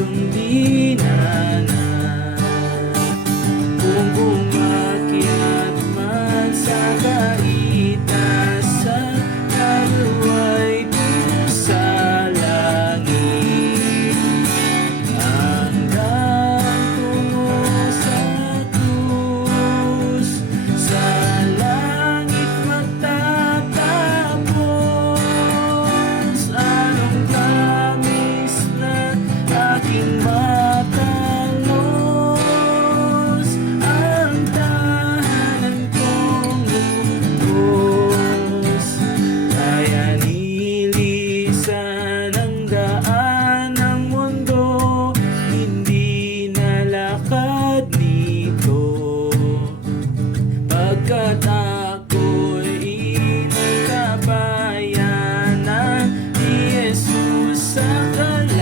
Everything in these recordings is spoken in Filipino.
sundin na kung umakyat man sa kaitaasan, kaluway ko sa langit, hanggang tungo sa krus, sa langit magtatapos. Anong tamis na aking matalos, ang tahanan kong lubos. Kaya nilisan ang daan ng mundo, hindi nalakad nito, pagkat ako'y nagkabayanan ni Jesus sa kalangitan.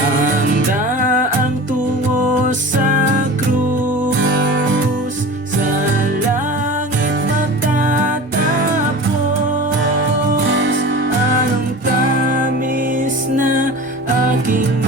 Ang daang tungo sa krus, sa langit magtatapos. Anong tamis na aking